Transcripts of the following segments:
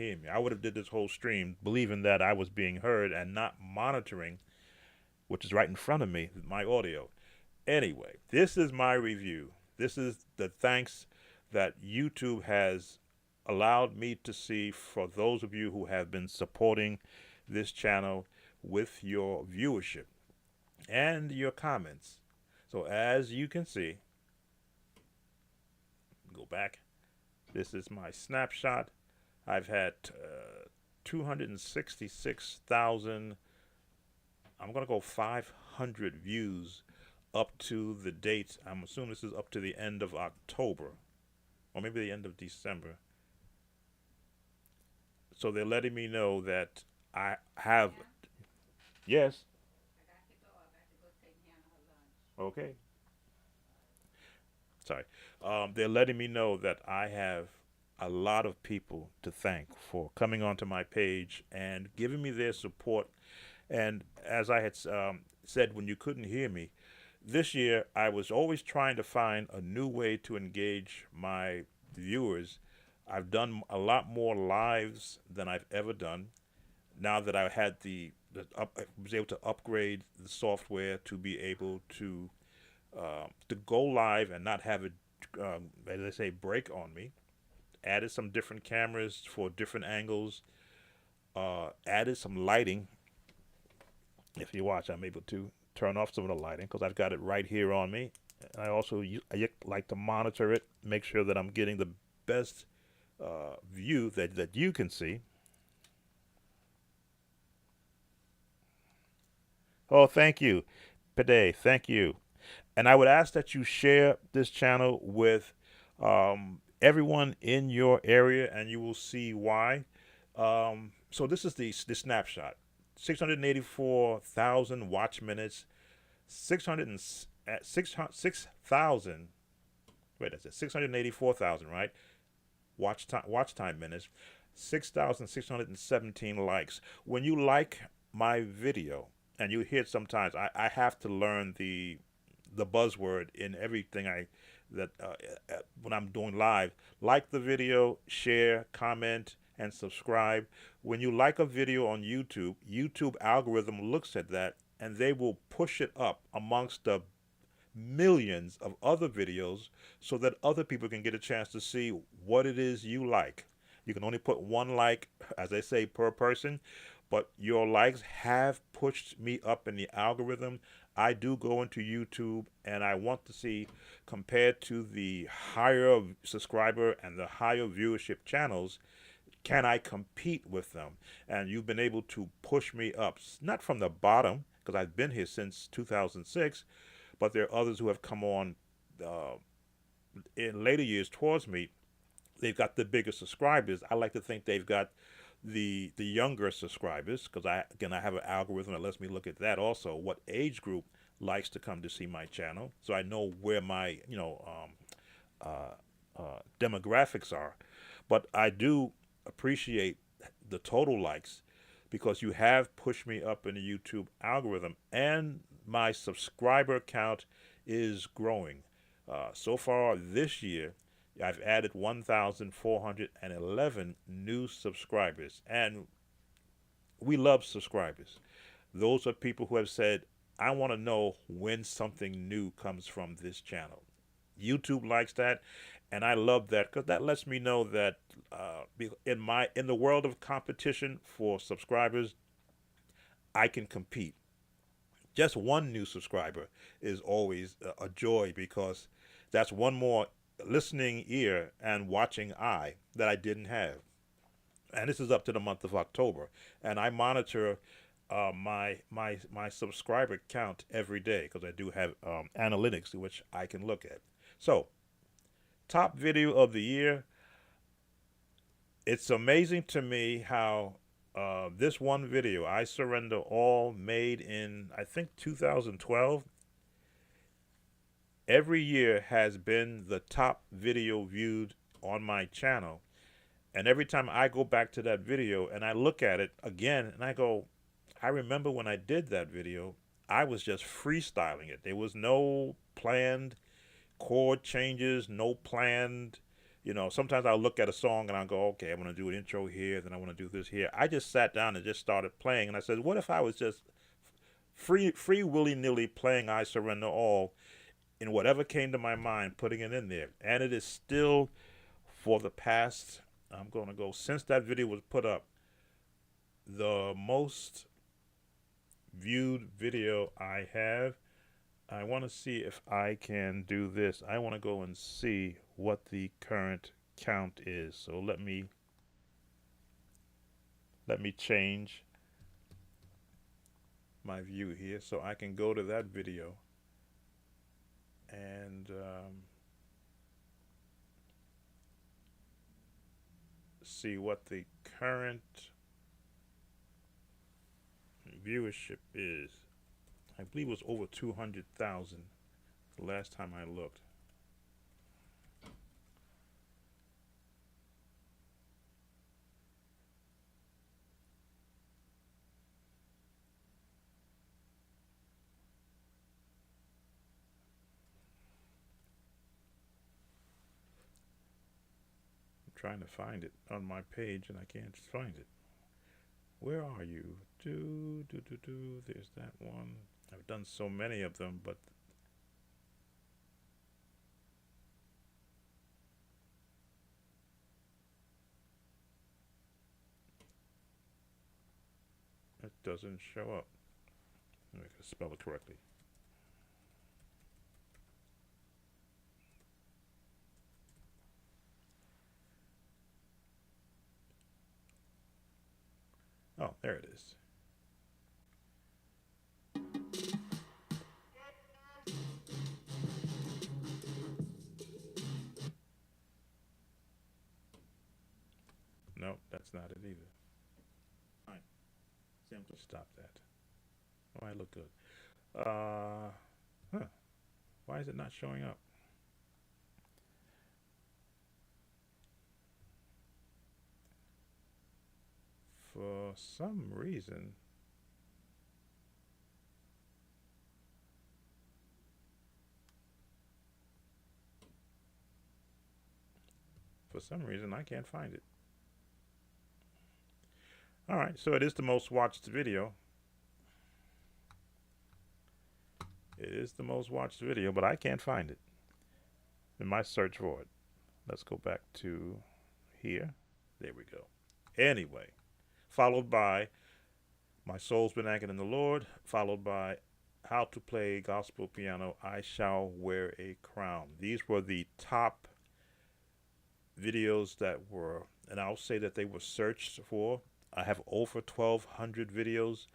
hear me. I would have did this whole stream believing that I was being heard and not monitoring, which is right in front of me, my audio. Anyway, this is my review. This is the thanks that YouTube has allowed me to see for those of you who have been supporting this channel with your viewership and your comments. So, as you can see, go back. This is my snapshot. I've had 266,000, I'm going to go 500 views up to the date. I'm assuming this is up to the end of October or maybe the end of December. So they're letting me know that I have. Yes. Okay. Sorry. They're letting me know that I have a lot of people to thank for coming onto my page and giving me their support. And as I had said when you couldn't hear me, this year I was always trying to find a new way to engage my viewers. I've done a lot more lives than I've ever done. Now that I had I was able to upgrade the software to be able to go live and not have it, as they say, break on me. Added some different cameras for different angles. Added some lighting. If you watch, I'm able to turn off some of the lighting because I've got it right here on me. I also I like to monitor it, make sure that I'm getting the best view that you can see. Oh, thank you, Pede. Thank you. And I would ask that you share this channel with everyone in your area, and you will see why. So this is the snapshot: 684,000 watch minutes, 600 and 6,000. Wait, that's it. 684,000, right? Watch time minutes. 6,617 likes. When you like my video, and you hear it sometimes, I have to learn the buzzword in everything that when I'm doing live. Like the video, share, comment, and subscribe. When you like a video on YouTube, YouTube algorithm looks at that and they will push it up amongst the millions of other videos so that other people can get a chance to see what it is you like. You can only put one like, as they say, per person, but your likes have pushed me up in the algorithm. I do go into YouTube and I want to see, compared to the higher subscriber and the higher viewership channels, can I compete with them? And you've been able to push me up, not from the bottom, because I've been here since 2006, but there are others who have come on uh, in later years towards me. They've got the bigger subscribers. I like to think they've got the younger subscribers, because I have an algorithm that lets me look at that also, what age group likes to come to see my channel, so I know where my demographics are. But I do appreciate the total likes because you have pushed me up in the YouTube algorithm, and my subscriber count is growing. So far this year, I've added 1,411 new subscribers, and we love subscribers. Those are people who have said, I want to know when something new comes from this channel. YouTube likes that, and I love that because that lets me know that in the world of competition for subscribers, I can compete. Just one new subscriber is always a joy because that's one more listening ear and watching eye that I didn't have. And this is up to the month of October, and I monitor my subscriber count every day because I do have analytics which I can look at. So, top video of the year. It's amazing to me how this one video, I Surrender All, made in I think 2012, every year has been the top video viewed on my channel. And every time I go back to that video and I look at it again and I go, I remember when I did that video, I was just freestyling it. There was no planned chord changes, no planned You know, sometimes I'll look at a song and I'll go, okay, I want to do an intro here, then I want to do this here. I just sat down and just started playing, and I said, what if I was just free willy nilly playing I Surrender All in whatever came to my mind, putting it in there. And it is still, for the past, I'm going to go, since that video was put up, the most viewed video I have. I want to see if I can do this. I want to go and see what the current count is. So let me change my view here so I can go to that video and see what the current viewership is. I believe it was over 200,000 the last time I looked. I'm trying to find it on my page and I can't find it. Where are you? There's that one. I've done so many of them, but it doesn't show up. Let me spell it correctly. Oh, there it is. No, that's not it either. All right, see, I'm gonna stop that. Oh, I look good. Huh. Why is it not showing up? For some reason, I can't find it. All right, so it is the most watched video. It is the most watched video, but I can't find it in my search for it. Let's go back to here. There we go. Anyway, followed by My Soul's Been Anchored in the Lord, followed by How to Play Gospel Piano, I Shall Wear a Crown. These were the top videos that were, and I'll say that they were searched for. I have over 1,200 videos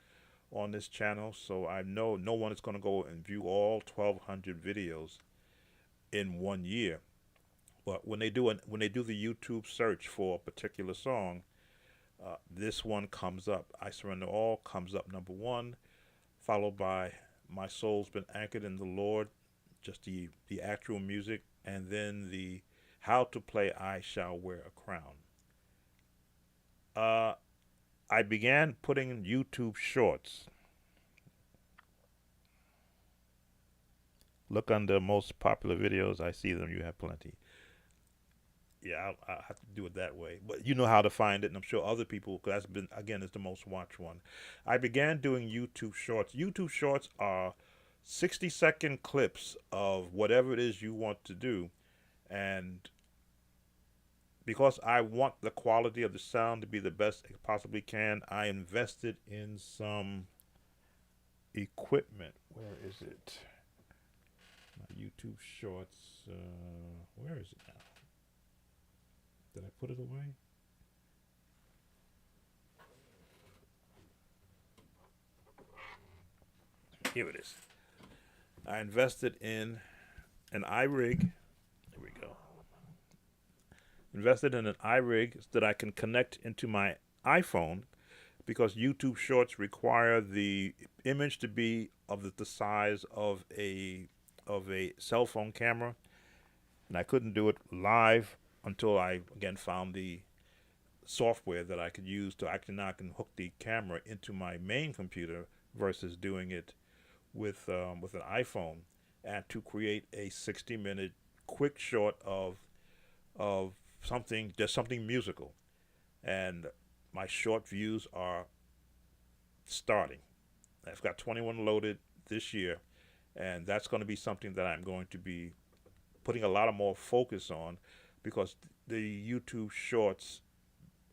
on this channel, so I know no one is going to go and view all 1,200 videos in 1 year. But when they do the YouTube search for a particular song, this one comes up. I Surrender All comes up number one, followed by My Soul's Been Anchored in the Lord, just the actual music, and then the How to Play I Shall Wear a Crown. I began putting YouTube shorts. Look under most popular videos. I see them. You have plenty. Yeah, I'll have to do it that way. But you know how to find it, and I'm sure other people, because that's been, again, it's the most watched one. I began doing YouTube shorts. YouTube shorts are 60-second clips of whatever it is you want to do. And because I want the quality of the sound to be the best it possibly can, I invested in some equipment. Where is it? My YouTube shorts. Where is it now? Did I put it away? Here it is. I invested in an iRig. Here we go. Invested in an iRig that I can connect into my iPhone, because YouTube Shorts require the image to be of the size of a cell phone camera, and I couldn't do it live until I again found the software that I could use to actually now I can hook the camera into my main computer versus doing it with an iPhone, and to create a 60-minute quick short of something, just something musical. And my short views are starting. I've got 21 loaded this year, and that's going to be something that I'm going to be putting a lot of more focus on, because the YouTube shorts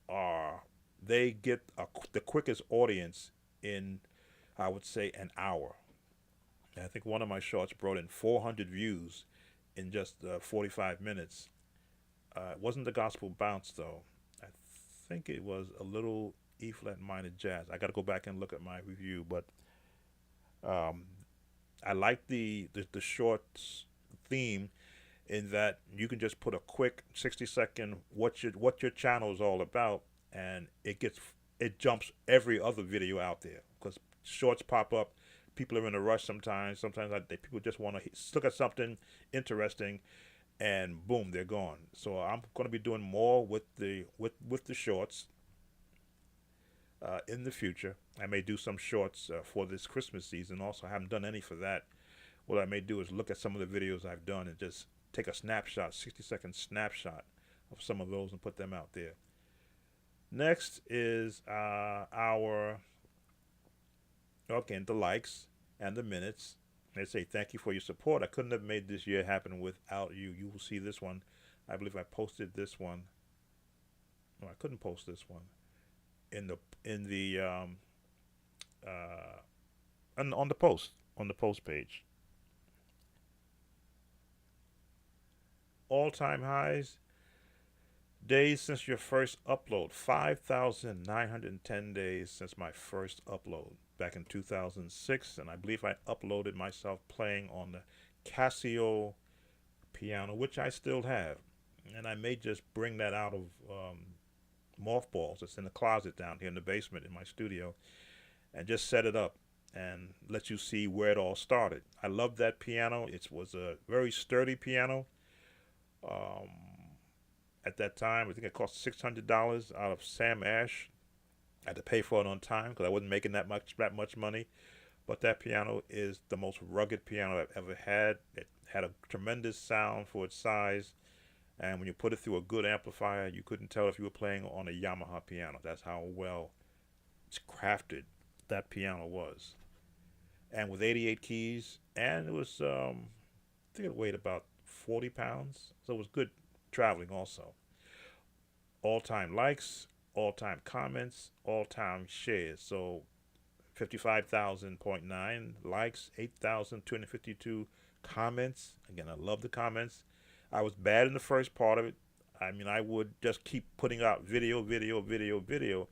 are, they get the quickest audience in, I would say, an hour. And I think one of my shorts brought in 400 views in just 45 minutes. It wasn't the gospel bounce though. I think it was a little E flat minor jazz. I got to go back and look at my review, but um, I like the shorts theme, in that you can just put a quick 60-second what your channel is all about, and it jumps every other video out there, because shorts pop up. People are in a rush sometimes. Sometimes people just want to look at something interesting, and boom, they're gone. So I'm going to be doing more with the shorts in the future. I may do some shorts for this Christmas season. Also, I haven't done any for that. What I may do is look at some of the videos I've done and just take a snapshot, 60-second snapshot of some of those, and put them out there. Next is our, okay, the likes and the minutes. They say, thank you for your support. I couldn't have made this year happen without you. You will see this one. I believe I posted this one. No, I couldn't post this one in the on the post page. All-time highs, days since your first upload, 5,910 days since my first upload back in 2006. And I believe I uploaded myself playing on the Casio piano, which I still have. And I may just bring that out of mothballs. It's in the closet down here in the basement in my studio, and just set it up and let you see where it all started. I love that piano. It was a very sturdy piano. Um, at that time, I think it cost $600 out of Sam Ash. I had to pay for it on time because I wasn't making that much money. But that piano is the most rugged piano I've ever had. It had a tremendous sound for its size, and when you put it through a good amplifier, you couldn't tell if you were playing on a Yamaha piano. That's how well it's crafted that piano was. And with 88 keys, and it was, I think it weighed about 40 pounds, so it was good traveling also. All-time likes, all-time comments, all-time shares. So 55,000.9 likes, 8,252 comments. Again, I love the comments. I was bad in the first part of it. I mean, I would just keep putting out video, video, video, video,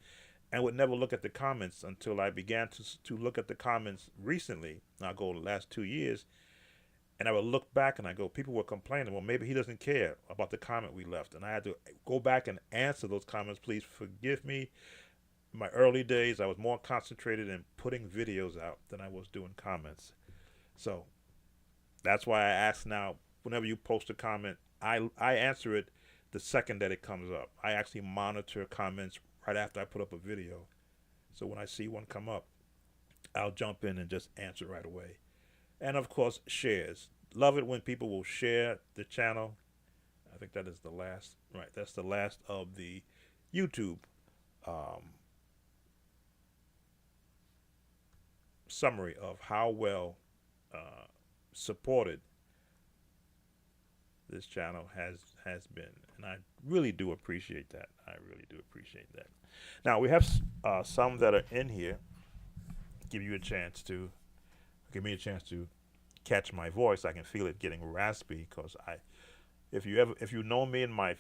and would never look at the comments until I began to look at the comments recently. I'll go the last 2 years, and I would look back and I go, people were complaining, well, maybe he doesn't care about the comment we left. And I had to go back and answer those comments. Please forgive me. In my early days, I was more concentrated in putting videos out than I was doing comments. So that's why I ask now, whenever you post a comment, I answer it the second that it comes up. I actually monitor comments right after I put up a video. So when I see one come up, I'll jump in and just answer right away. And of course, shares. Love it when people will share the channel. I think that is the last, right? That's the last of the YouTube um, summary of how well supported this channel has been, and I really do appreciate that. I really do appreciate that. Now we have some that are in here. Give you a chance to give me a chance to catch my voice. I can feel it getting raspy because if you know me in my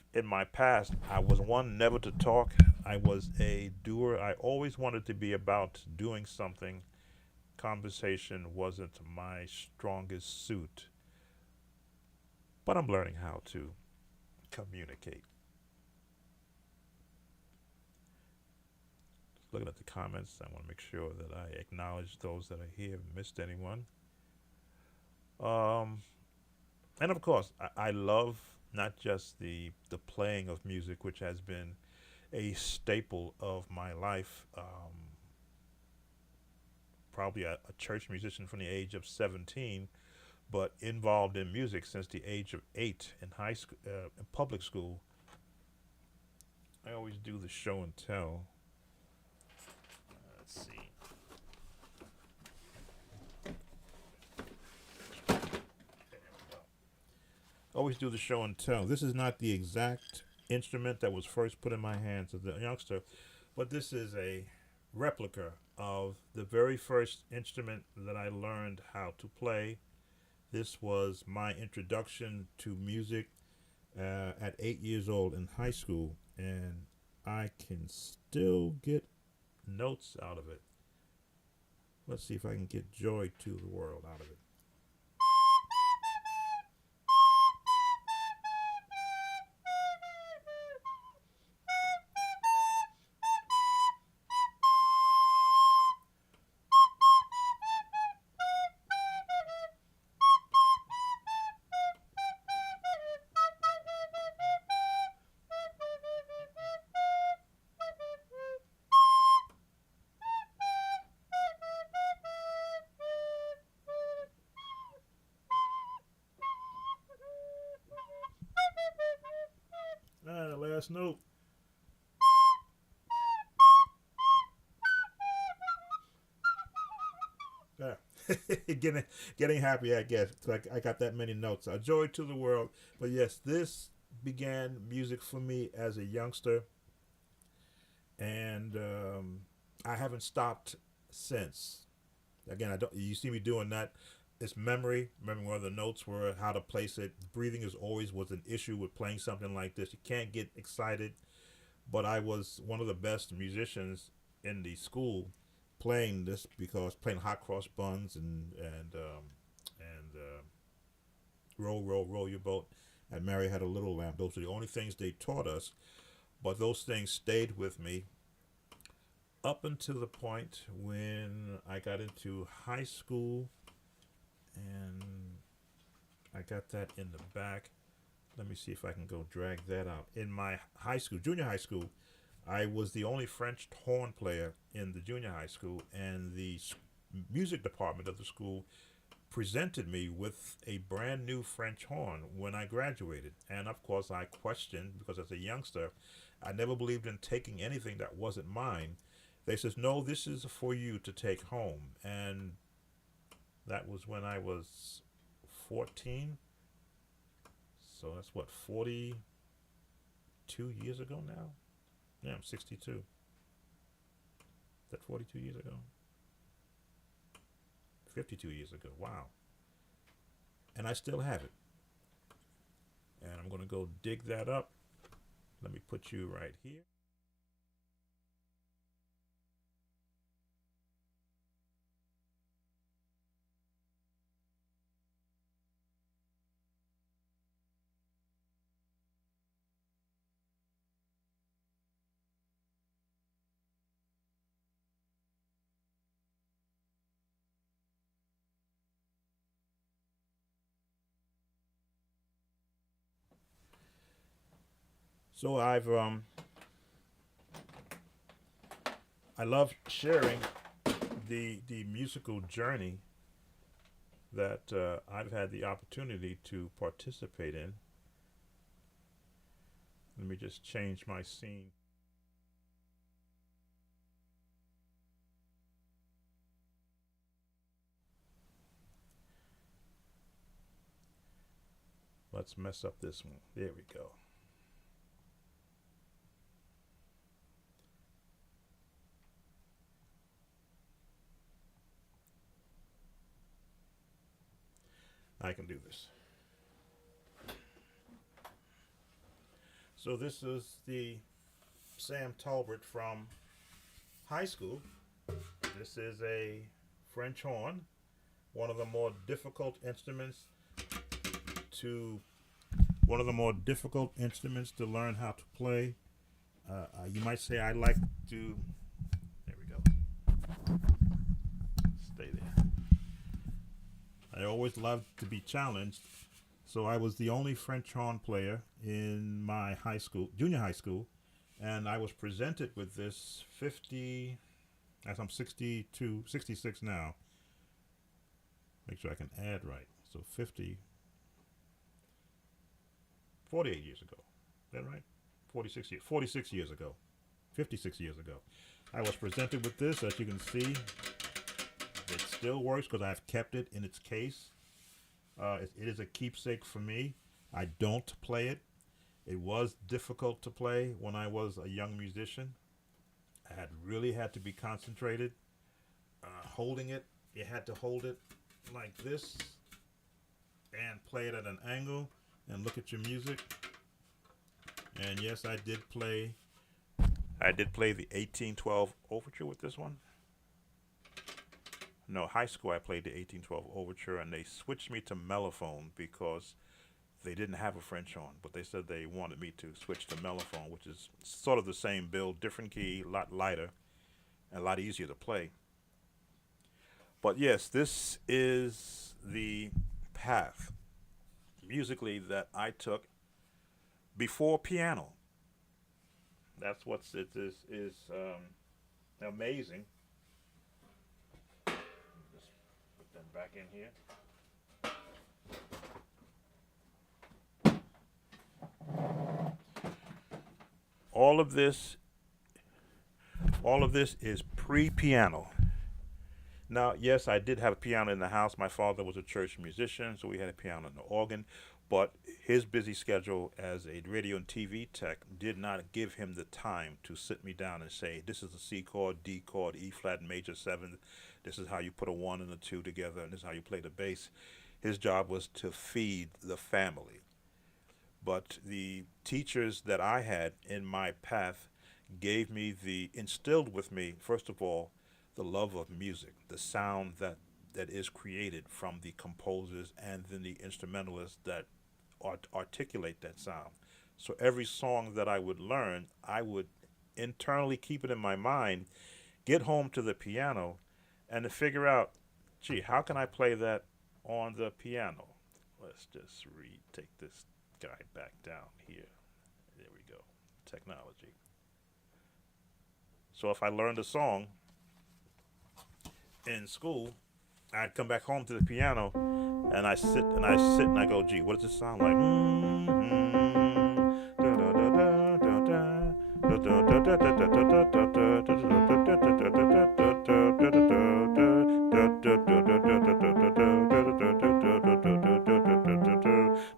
past, I was one never to talk. I was a doer. I always wanted to be about doing something. Conversation wasn't my strongest suit, but I'm learning how to communicate. Looking at the comments, I want to make sure that I acknowledge those that are here. Missed anyone? Um, and of course, I love not just the playing of music, which has been a staple of my life. Probably a church musician from the age of 17, but involved in music since the age of 8 in high school, in public school. I always do the show and tell. Let's see. Always do the show and tell. This is not the exact instrument that was first put in my hands as a youngster, but this is a replica of the very first instrument that I learned how to play. This was my introduction to music at 8 years old in high school, and I can still get notes out of it. Let's see if I can get Joy to the World out of it. The last note. Yeah. getting happy, I guess. I got that many notes. A joy to the world. But yes, this began music for me as a youngster, and I haven't stopped since. Again, I don't. You see me doing that. It's memory, remembering where the notes were, how to place it. Breathing is always was an issue with playing something like this. You can't get excited, but I was one of the best musicians in the school playing this because playing hot cross buns and roll roll roll your boat and Mary had a little lamb. Those are the only things they taught us, but those things stayed with me up until the point when I got into high school, and I got that in the back. Let me see if I can go drag that out. In my high school, junior high school, I was the only French horn player in the junior high school, and the music department of the school presented me with a brand new French horn when I graduated. And of course, I questioned because as a youngster, I never believed in taking anything that wasn't mine. They says, "No, this is for you to take home," and that was when I was 14. So that's what 42 years ago now. Yeah, I'm 62. Is that 42 years ago? 52 years ago. Wow. And I still have it. And I'm going to go dig that up. Let me put you right here. So I love sharing the musical journey that I've had the opportunity to participate in. Let me just change my scene. Let's mess up this one. There we go. I can do this. So this is the Sam Talbert from high school. This is a French horn, one of the more difficult instruments to learn how to play. You might say I like to. There we go. Stay there. I always loved to be challenged, so I was the only French horn player in my high school, junior high school, and I was presented with this 50. As I'm 62, 66 now. Make sure I can add right. So 50, 48 years ago. Is that right? 46 years ago, 56 years ago. I was presented with this. As you can see, it still works because I've kept it in its case. It is a keepsake for me. I don't play it. It was difficult to play when I was a young musician. I had really had to be concentrated. Holding it, you had to hold it like this and play it at an angle and look at your music. And yes, I did play the 1812 overture with this one. No, high school I played the 1812 overture, and they switched me to mellophone because they didn't have a French horn, but they said they wanted me to switch to mellophone, which is sort of the same build, different key, a lot lighter, and a lot easier to play. But yes, this is the path musically that I took before piano. That's what's it is amazing. Just put them back in here. All of this is pre-piano. Now, yes, I did have a piano in the house. My father was a church musician, so we had a piano and an organ. But his busy schedule as a radio and TV tech did not give him the time to sit me down and say, this is a C chord, D chord, E flat major 7th. This is how you put a 1 and a 2 together, and this is how you play the bass. His job was to feed the family. But the teachers that I had in my path instilled with me, first of all, the love of music, the sound that is created from the composers and then the instrumentalists that articulate that sound. So every song that I would learn, I would internally keep it in my mind, get home to the piano, and to figure out, gee, how can I play that on the piano? Let's just take this guy back down here. There we go. Technology. So if I learned a song in school, I'd come back home to the piano and I sit and I go, gee, what does it sound like?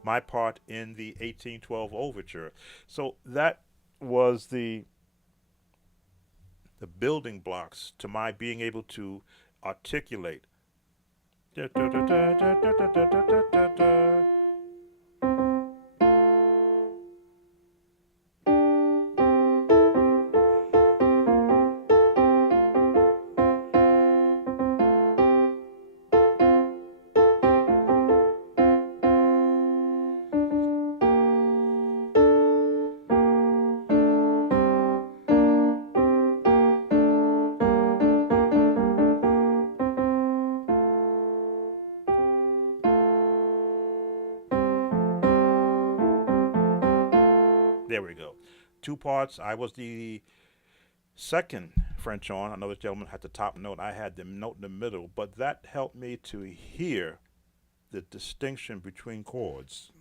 My part in the 1812 overture. So that was the building blocks to my being able to articulate. There we go. Two parts. I was the second French horn. Another gentleman had the top note. I had the note in the middle, but that helped me to hear the distinction between chords.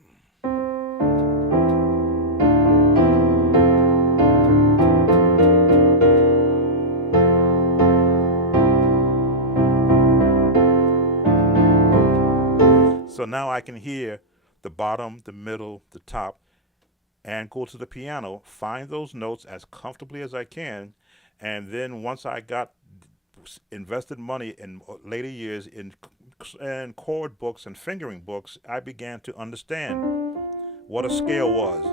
So now I can hear the bottom, the middle, the top, and go to the piano, find those notes as comfortably as I can, and then once I got invested money in later years in chord books and fingering books, I began to understand what a scale was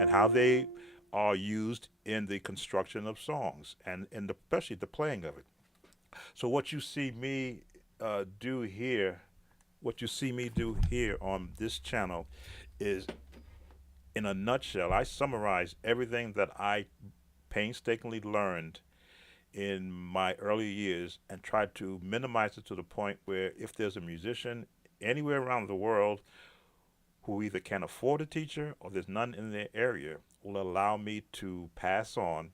and how they are used in the construction of songs and especially the playing of it. So what you see me do here, on this channel is, in a nutshell, I summarize everything that I painstakingly learned in my early years and try to minimize it to the point where if there's a musician anywhere around the world who either can't afford a teacher or there's none in their area, will allow me to pass on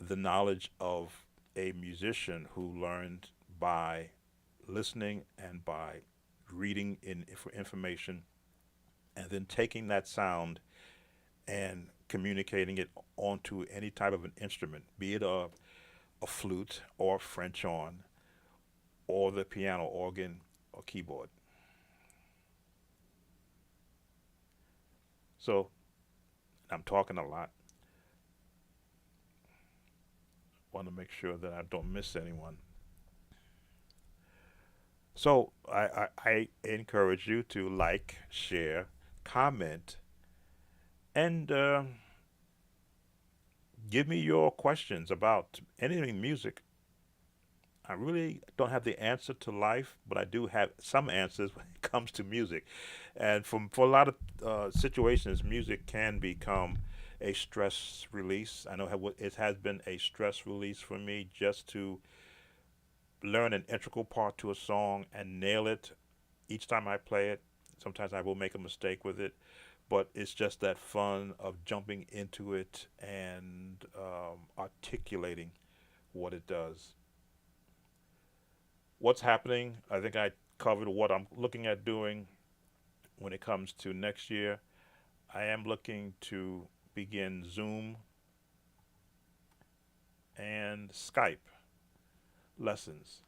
the knowledge of a musician who learned by listening and by reading for information, and then taking that sound and communicating it onto any type of an instrument, be it a flute or French horn or the piano, organ, or keyboard. So I'm talking a lot. Want to make sure that I don't miss anyone. So I encourage you to like, share, comment, and give me your questions about anything music. I really don't have the answer to life, but I do have some answers when it comes to music. And for a lot of situations, music can become a stress release. I know it has been a stress release for me just to learn an integral part to a song and nail it each time I play it. Sometimes I will make a mistake with it, but it's just that fun of jumping into it and articulating what it does. What's happening? I think I covered what I'm looking at doing when it comes to next year. I am looking to begin Zoom and Skype lessons.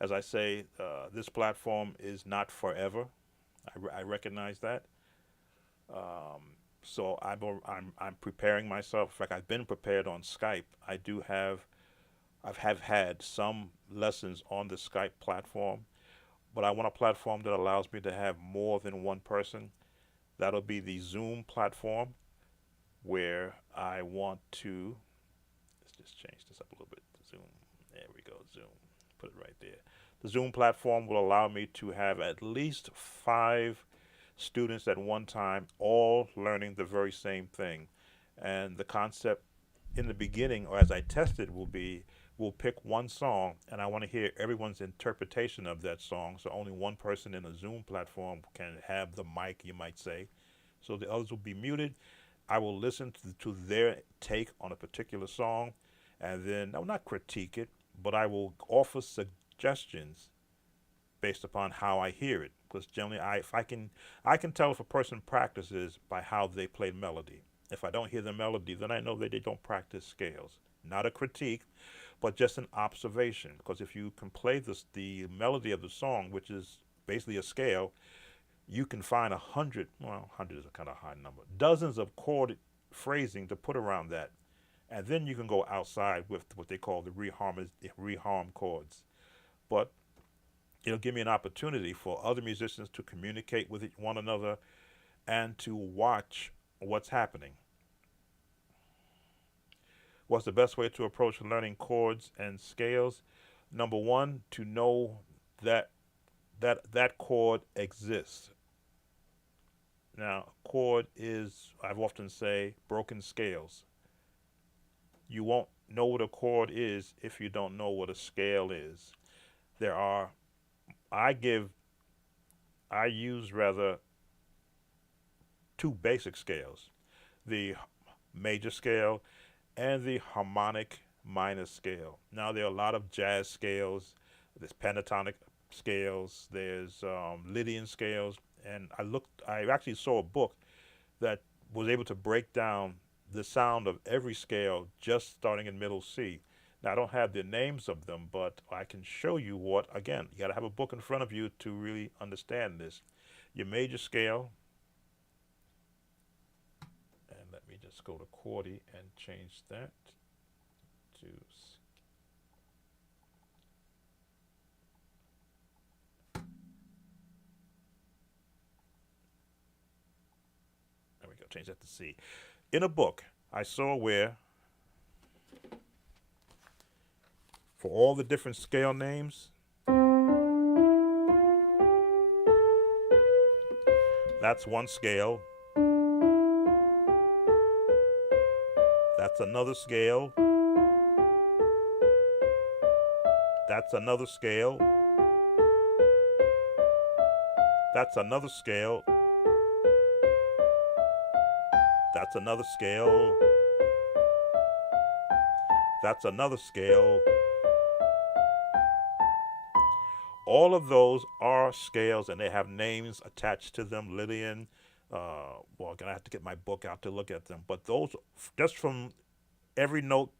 As I say, this platform is not forever. I recognize that. So I'm preparing myself. In fact, I've been prepared on Skype. I've had some lessons on the Skype platform, but I want a platform that allows me to have more than one person. That'll be the Zoom platform, where I want to, let's just change this up a little bit. Zoom, there we go, Zoom, put it right there. The Zoom platform will allow me to have at least 5 students at one time, all learning the very same thing. And the concept in the beginning, or as I test it, will be we'll pick one song, and I want to hear everyone's interpretation of that song. So only one person in a Zoom platform can have the mic, you might say. So the others will be muted. I will listen to their take on a particular song, and then I will not critique it, but I will offer suggestions based upon how I hear it. Because generally, I can tell if a person practices by how they play melody. If I don't hear the melody, then I know that they don't practice scales. Not a critique, but just an observation. Because if you can play the melody of the song, which is basically a scale, you can find 100. Well, 100 is a kind of high number. Dozens of chord phrasing to put around that, and then you can go outside with what they call the reharm chords. But it'll give me an opportunity for other musicians to communicate with one another and to watch what's happening. What's the best way to approach learning chords and scales? Number one, to know that that chord exists. Now, chord is, I've often say, broken scales. You won't know what a chord is if you don't know what a scale is. There are, I give, I use rather two basic scales, the major scale and the harmonic minor scale. Now, there are a lot of jazz scales, there's pentatonic scales, there's Lydian scales, and I actually saw a book that was able to break down the sound of every scale just starting in middle C. Now, I don't have the names of them, but I can show you what, again, you got to have a book in front of you to really understand this. Your major scale, and let me just go to QWERTY and change that to, there we go, change that to C. In a book, I saw where for all the different scale names, that's one scale, that's another scale, that's another scale, that's another scale, that's another scale, that's another scale. All of those are scales and they have names attached to them. Lydian, Well, I'm gonna have to get my book out to look at them. But those, just from every note,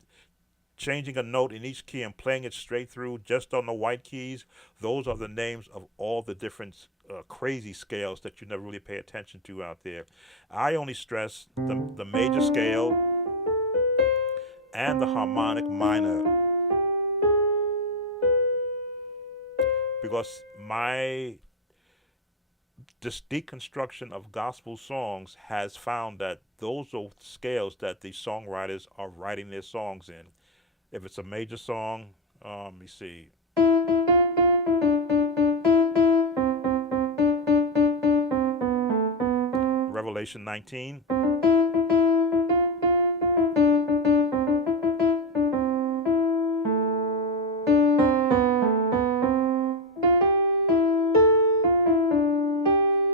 changing a note in each key and playing it straight through just on the white keys, those are the names of all the different crazy scales that you never really pay attention to out there. I only stress the major scale and the harmonic minor because my this deconstruction of gospel songs has found that those are scales that the songwriters are writing their songs in. If it's a major song, let me see. Revelation 19.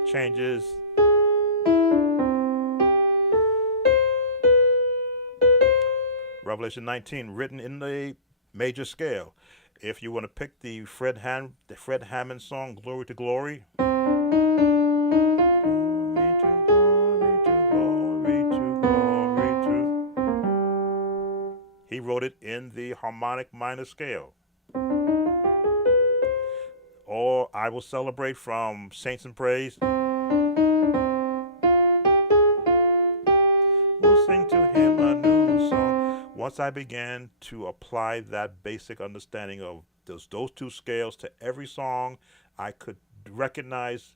Changes. Revelation 19, written in the major scale. If you want to pick the Fred Hammond song, "Glory to Glory," he wrote it in the harmonic minor scale. Or "I Will Celebrate" from Saints and Praise. We'll sing to him a new song. Once I began to apply that basic understanding of those two scales to every song, I could recognize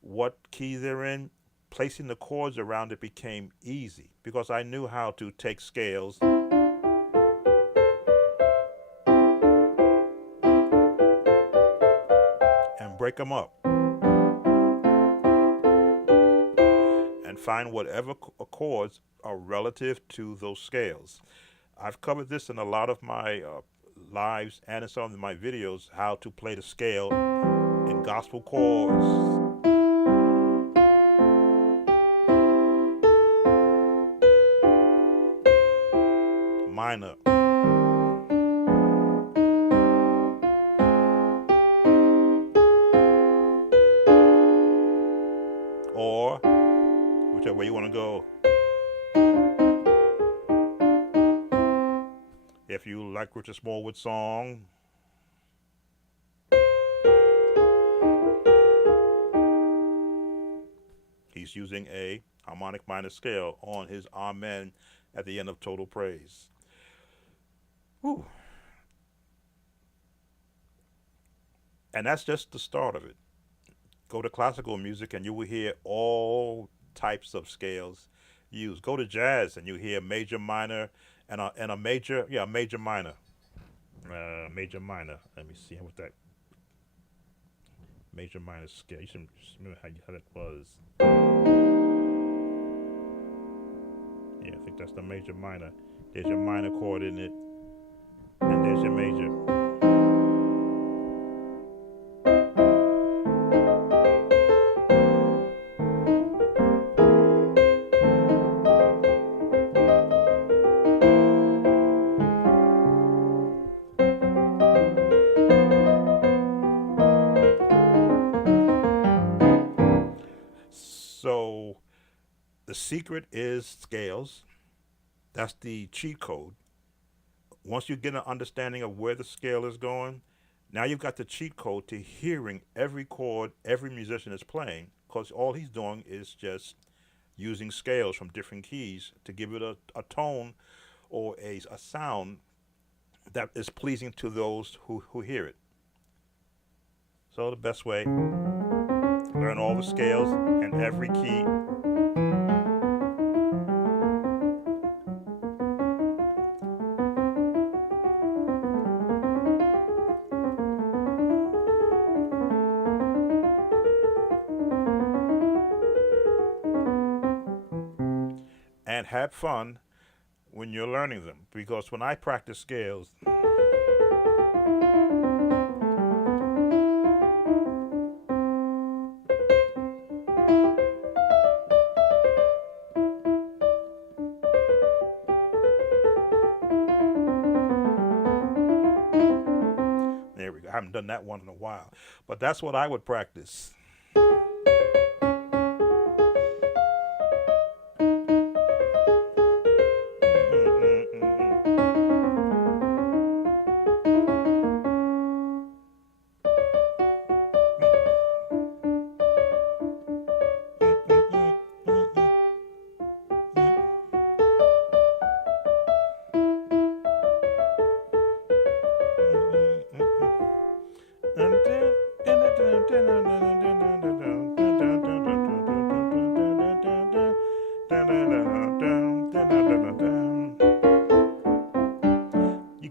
what key they're in. Placing the chords around it became easy because I knew how to take scales and break them up and find whatever chords are relative to those scales. I've covered this in a lot of my lives and in some of my videos, how to play the scale in gospel chords. Minor. Or whichever way you want to go. If you like Richard Smallwood's song, he's using a harmonic minor scale on his Amen at the end of Total Praise. Whew. And that's just the start of it. Go to classical music and you will hear all types of scales used. Go to jazz and you hear major, minor, and a major, major, minor. Major, minor. Let me see what that major, minor scale. You should remember how that was. Yeah, I think that's the major, minor. There's your minor chord in it, and there's your major. So the secret is scales. That's the cheat code. Once you get an understanding of where the scale is going, now you've got the cheat code to hearing every chord every musician is playing, because all he's doing is just using scales from different keys to give it a tone or a sound that is pleasing to those who hear it. So the best way, learn all the scales and every key. And have fun when you're learning them, because when I practice scales, there we go. I haven't done that one in a while, but that's what I would practice.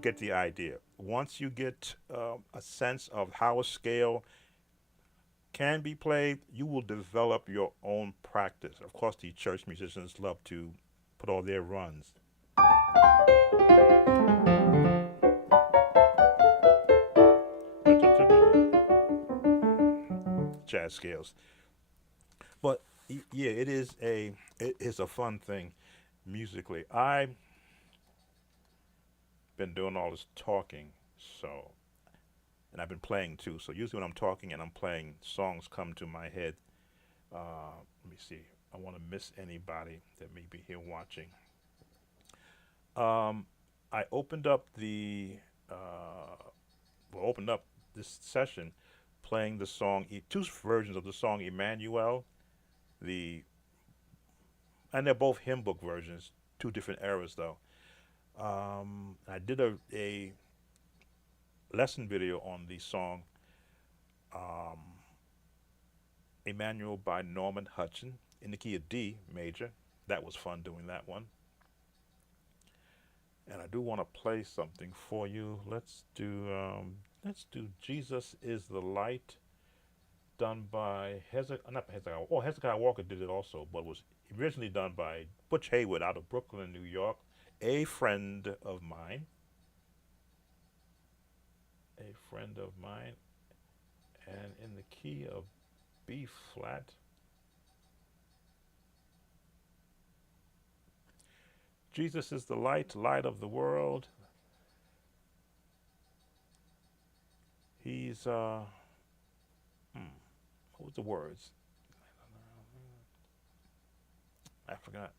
get the idea. Once you get a sense of how a scale can be played, you will develop your own practice. Of course, the church musicians love to put all their runs. Jazz scales. But yeah, it is a fun thing musically. I've been doing all this talking, so and I've been playing too. So usually when I'm talking and I'm playing, songs come to my head. Let me see. I want to miss anybody that may be here watching. Um, I opened up opened up this session playing the song, two versions of the song Emmanuel, the and they're both hymn book versions, two different eras though. I did a lesson video on the song um, Emmanuel by Norman Hutchin in the key of D major. That was fun doing that one. And I do want to play something for you. Let's do Jesus is the Light, done by Hezekiah Walker did it also, but was originally done by Butch Haywood out of Brooklyn, New York, a friend of mine. A friend of mine, and in the key of B flat. Jesus is the light, light of the world. He's what was the words? I forgot.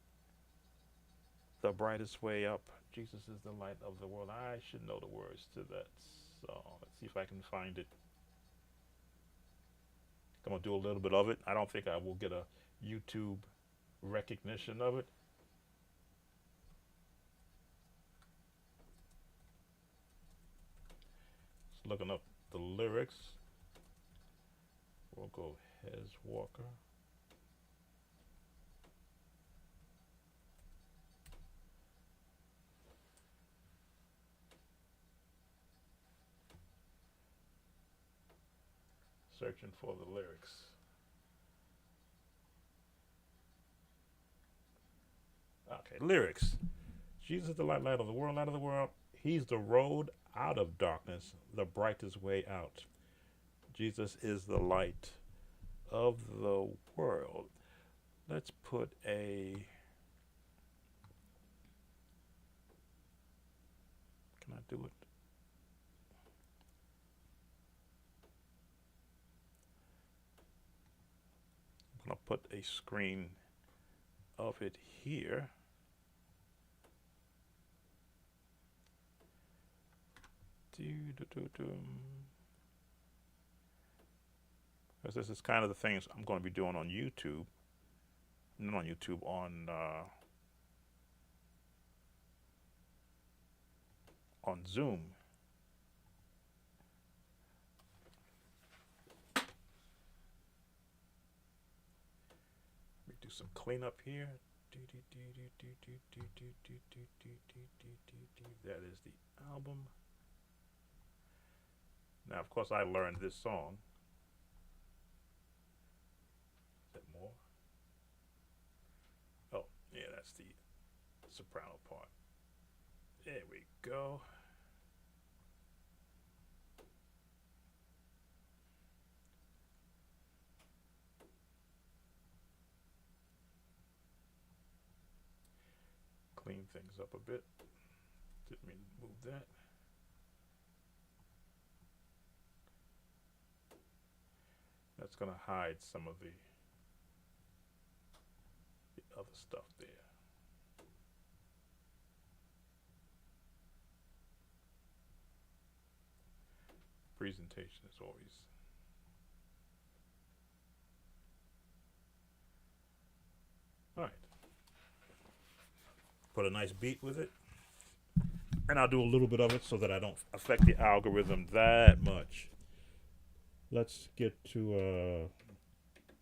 The brightest way up. Jesus is the light of the world. I should know the words to that. So let's see if I can find it. I'm gonna do a little bit of it. I don't think I will get a YouTube recognition of it. Just looking up the lyrics. We'll go Hez Walker. Searching for the lyrics. Okay, lyrics. Jesus is the light, light of the world, light of the world. He's the road out of darkness, the brightest way out. Jesus is the light of the world. Let's put a. Can I do it? I'm going to put a screen of it here. Because this is kind of the things I'm going to be doing on YouTube. Not on YouTube, on Zoom. Let me do some cleanup here. That is the album. Now, of course, I learned this song. Is that more? Oh, yeah, that's the soprano part. There we go. Clean things up a bit. Didn't mean to move that. That's going to hide some of the other stuff there. Presentation is always all right. Put a nice beat with it, and I'll do a little bit of it so that I don't affect the algorithm that much. Let's get to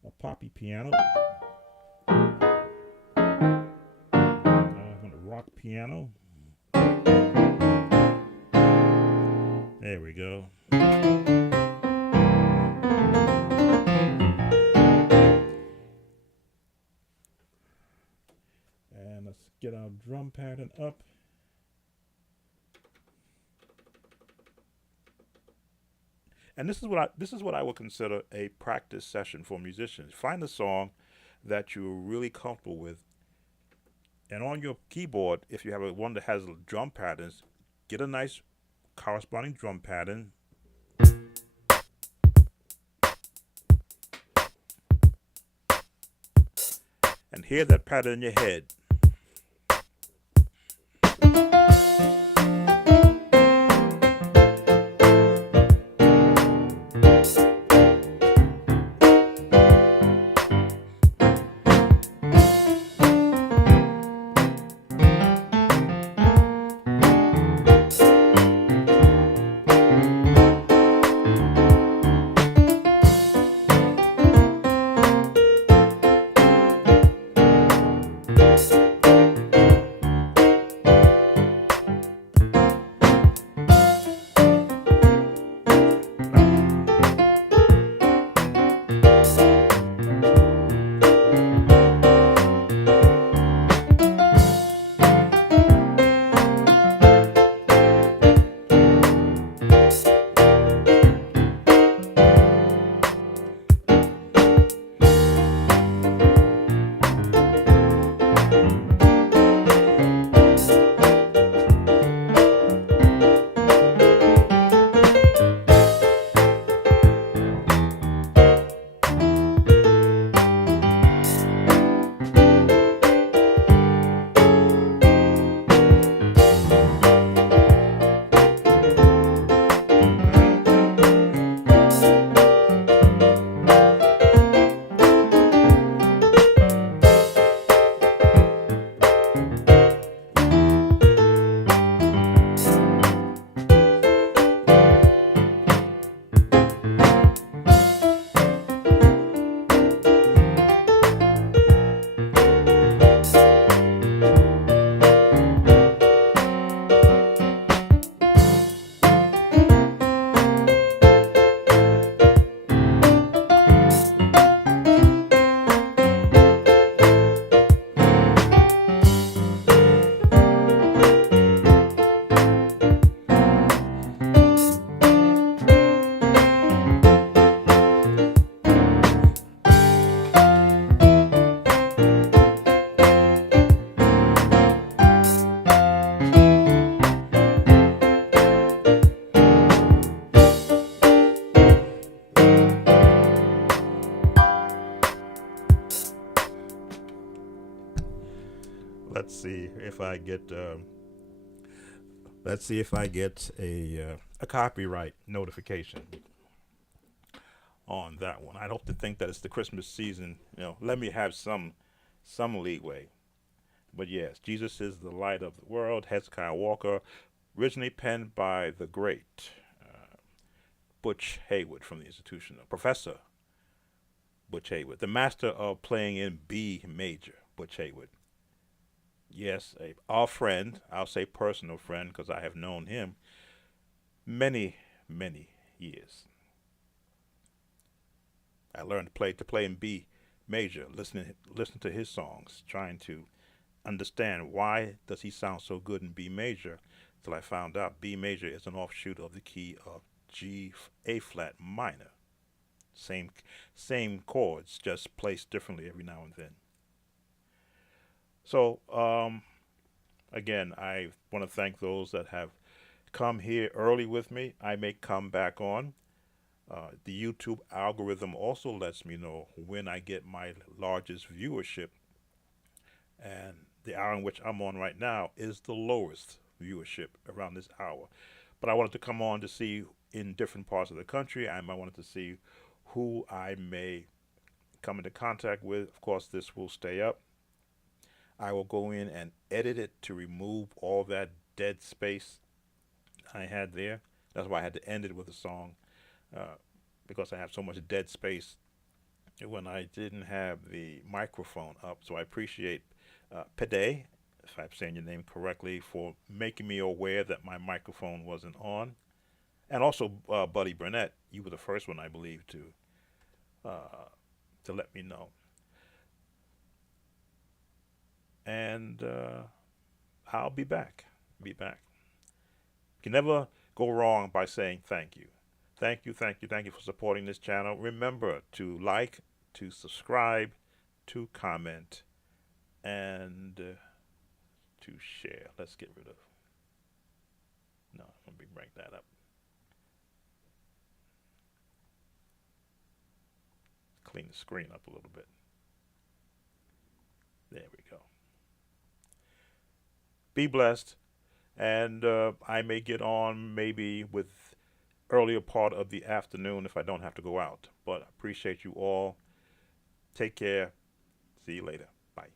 a poppy piano. I'm on a rock piano. There we go. And let's get our drum pattern up. And this is what I would consider a practice session for musicians. Find a song that you're really comfortable with, and on your keyboard, if you have one that has drum patterns, get a nice corresponding drum pattern, and hear that pattern in your head. Let's see if I get. Let's see if I get a copyright notification on that one. I hope to think that it's the Christmas season. Let me have some leeway. But yes, Jesus is the light of the world. Hezekiah Walker, originally penned by the great Butch Haywood from the institution, Professor Butch Haywood, the master of playing in B major, Butch Haywood. Yes, our friend, I'll say personal friend, because I have known him many, many years. I learned to play in B major, listen to his songs, trying to understand why does he sound so good in B major, till I found out B major is an offshoot of the key of A flat minor. Same chords, just placed differently every now and then. So again, I want to thank those that have come here early with me. I may come back on. The YouTube algorithm also lets me know when I get my largest viewership, and the hour in which I'm on right now is the lowest viewership around this hour. But I wanted to come on to see in different parts of the country. I wanted to see who I may come into contact with. Of course, this will stay up. I will go in and edit it to remove all that dead space I had there. That's why I had to end it with a song, because I have so much dead space when I didn't have the microphone up. So I appreciate Pede, if I'm saying your name correctly, for making me aware that my microphone wasn't on. And also, Buddy Burnett, you were the first one, I believe, to let me know. And I'll be back. Be back. You can never go wrong by saying thank you. Thank you, thank you, thank you for supporting this channel. Remember to like, to subscribe, to comment, and to share. Let's get rid of. No, let me bring that up. Clean the screen up a little bit. There we go. Be blessed, and I may get on maybe with earlier part of the afternoon if I don't have to go out. But I appreciate you all. Take care. See you later. Bye.